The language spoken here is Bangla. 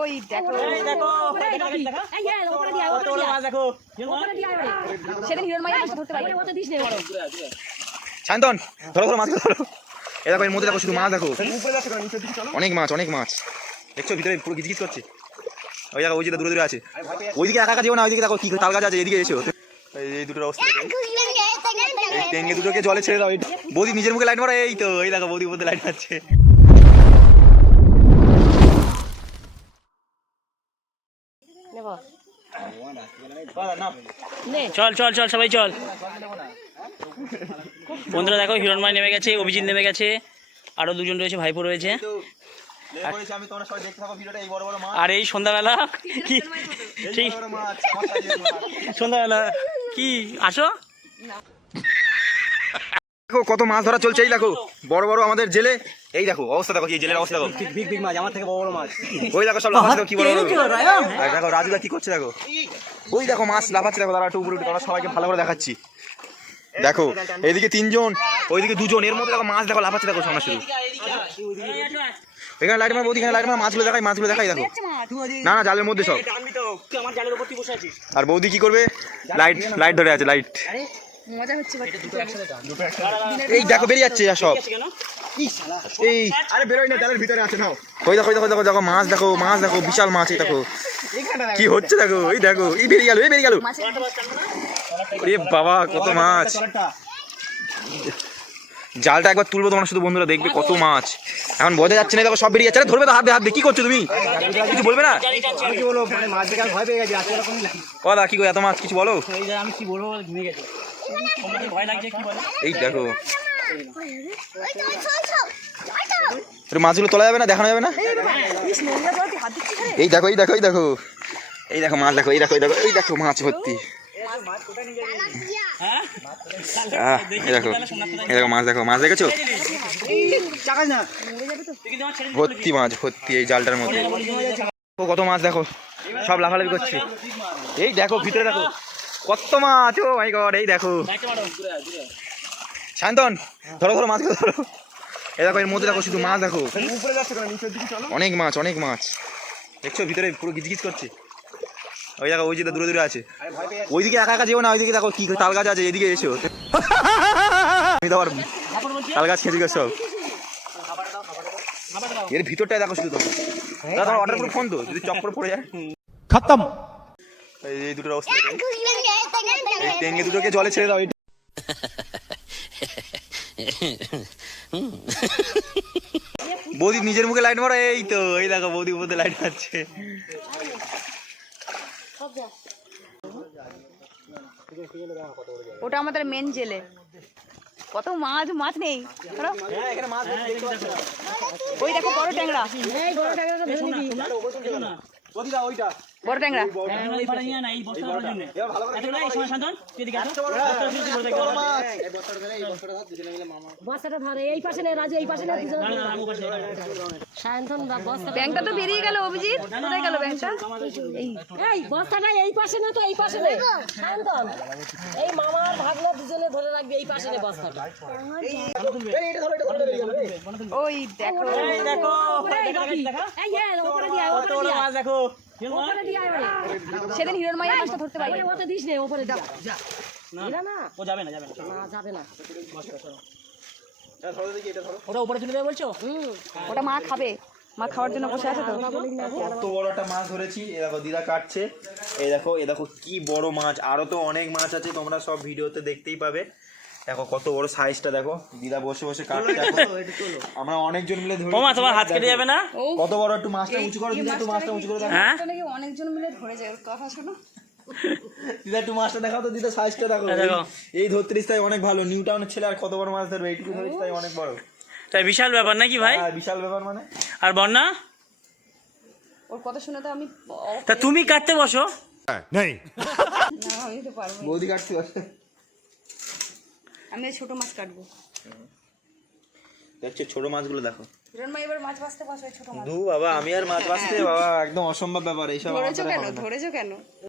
ওই দেখো সেদিন হিরণ মায়ের মাছটা ধরতে পারি। শান্তন ধরো ধরো মাছ ধরো। এ দেখো এর মধ্যে দেখো শুধু মাছ দেখো, অনেক মাছ অনেক মাছ দেখছো, ভিতরে পুরো গিজগিজ করছে। ওই দেখো ওই যে দূরে দূরে আছে, ওইদিকে একা একা যেও না, ওইদিকে দেখো কি তাল গাছ আছে, এদিকে এসো। এই দুটোর অবস্থা টেঙ্গে দুটোকে জলে ছেড়ে দাও। বৌদি নিজের মুখে লাইট মারো, এই তো এই দেখো বৌদি মধ্যে লাইট মারছে। চল চল চল সবাই চল। বন্ধুরা দেখো হিরণময় নেমে গেছে, অভিজিৎ নেমে গেছে, আরো দুজন রয়েছে, ভাইপো রয়েছে। আর এই সন্ধ্যাবেলা কি ঠিক সন্ধ্যাবেলা কি আসো দেখো কত মাছ ধরা চলছে। এই দেখো বড় বড় আমাদের জেলে, এই দেখো অবস্থা দেখো, এই জেলের অবস্থা দেখো, বিগ বিগ মাছ আমার থেকে বড় বড় মাছ। ওই দেখো সব লাফাচ্ছে কি বড় বড়। দেখো রাজুদা কি করছে দেখো, ওই দেখো মাছ লাফাচ্ছে দেখো, তারা একটু উপরে উঠে, তোমরা সবাইকে ভালো করে দেখাচ্ছি। দেখো এইদিকে তিনজন, ওইদিকে দুজন, এর মধ্যে দেখো মাছ দেখো লাফাচ্ছে দেখো সামনে শুধু। এখানে লাইট মার বৌদি, এখানে লাইট মার, মাছগুলো দেখাই, মাছগুলো দেখাই দেখো। না না জালের মধ্যে সব। আর বৌদি কি করবে, লাইট লাইট ধরে আছে, লাইট। মজা হচ্ছে এই দেখো বেরিয়ে যাচ্ছে সব, এই আরে বেরোই না, জালের ভিতরে আছে নাও। ওই দেখো দেখো দেখো দেখো মাছ দেখো, মাছ দেখো বিশাল মাছ, এই দেখো কি হচ্ছে দেখো, এই দেখো এই বেরিয়ে গেল, এই বেরিয়ে গেল। এ বাবা কত মাছ, জালটা একবার তুলবো তোমরা শুধু বন্ধুরা দেখবে কত মাছ। এখন বোঝা যাচ্ছে না, দেখো সব বেরিয়ে যাচ্ছে। ধরবে তো হাত দিয়ে, হাত দিয়ে কি করছো তুমি, কিছু বলবে না? আমি কি বলবো, মানে মাছ দেখে ভয় পেয়ে গেছি আজকে এরকম। ও দা কি কই এত মাছ, কিছু বলো। আমি কি বলবো, ঘুমিয়ে গেছে, ভয় লাগছে কি বলে। এই দেখো মাছগুলো তোলা যাবে না, দেখানো যাবে না। এই দেখো এই দেখো এই দেখো এই দেখো মাছ দেখো, এই দেখো এই দেখো এই দেখো মাছ ভর্তি। এই দেখো এই দেখো মাছ দেখো, মাছ দেখেছো ভর্তি মাছ ভর্তি এই জালটার মধ্যে। কত মাছ দেখো, সব লাফালাফি করছে। এই দেখো ভিতরে দেখো কত মাছ, ও মাই গড। এই দেখো শান্তন ধরো ধরো মাছগুলো ধরো। এই দেখো এর মধ্যে দেখো শুধু মাছ দেখো, অনেক মাছ অনেক মাছ দেখছো, ভিতরে পুরো গিজগিজ করছে। ওই দেখো ওই যে দূরে দূরে আছে, ওইদিকে একা একা যেও না, ওইদিকে দেখো কি তাল গাছ আছে, এদিকে এসো। তাল গাছ খেতে সব, এর ভিতরটাই দেখো শুধু। তোমার অর্ডার করে ফোন তো, যদি চপ করে পড়ে যায় খতম। এই দুটোর অবস্থা টেঙ্গে দুটোকে জলে ছেড়ে দাও। বৌদি নিজের মুখে লাইট মারো, এই তো এই দেখো বৌদি মধ্যে লাইট মারছে। ওটা আমাদের মেন জেলে, কত মাছ, মাছ নেই ওই দেখো বড় ট্যাংরা, বড় ট্যাংরা। ব্যাংকটা তো বেরিয়ে গেল, অভিজিৎ কোথায় গেল ব্যাংকটা? এই বস্তাটা এই পাশে না, তো এই পাশে নে শান্তন, এই মামার ভাগনা দুজনে ধরে রাখবে, এই পাশে নে বস্তাটা। ওই দেখো সেদিন হিরণ মায়ের মাছটা ধরতে পারি। ওতে দিস নে, ওপরে যা না, ও যাবে না, যাবে না, যাবে না। ওটা উপরে তুলে দেবে বলছো? ওটা মা খাবে, মা খাওয়ার জন্য বসে আছে তো। কত বড় একটা মাছ ধরেছি, এই দেখো দিদা কাটছে। এই দেখো এই দেখো কি বড় মাছ, আরো তো অনেক মাছ আছে, তোমরা সব ভিডিওতে দেখতেই পাবে। দেখো কত বড় সাইজটা, দেখো দিদা বসে বসে কাটছে। আমরা অনেকজন মিলে ধরে। ও মা তোমার হাত কেটে যাবে না? কত বড়, একটু মাছটা উঁচু করো দিদা, একটু মাছটা উঁচু করে দেখো। হ্যাঁ অনেকজন মিলে ধরে যায়, কথা শোনো দিদা একটু মাছটা দেখাও তো, দিদা সাইজটা দেখো। এই ধরতে তাই অনেক ভালো, নিউ টাউনের ছেলে আর কত বড় মাছ ধরবে, এইটুকু ধরেছি তাই অনেক বড়। তাই বিশাল ব্যাপার নাকি ভাই? বিশাল ব্যাপার মানে। আর বন্যা ওর কথা শুনে তো আমি, তা তুমি কাটতে বসো। আমি তো পারবো, বৌদি কাটতে বসে, আমি ছোট মাছ কাটবো। দেখছো ছোট মাছগুলো দেখো। হিরণ মা এবার মাছ ভাজতে বসে, ছোট মাছ। বাবা আমি আর মাছ ভাজতে বাবা একদম অসম্ভব ব্যাপার, এইসব ধরেছো কেন, ধরেছো কেন?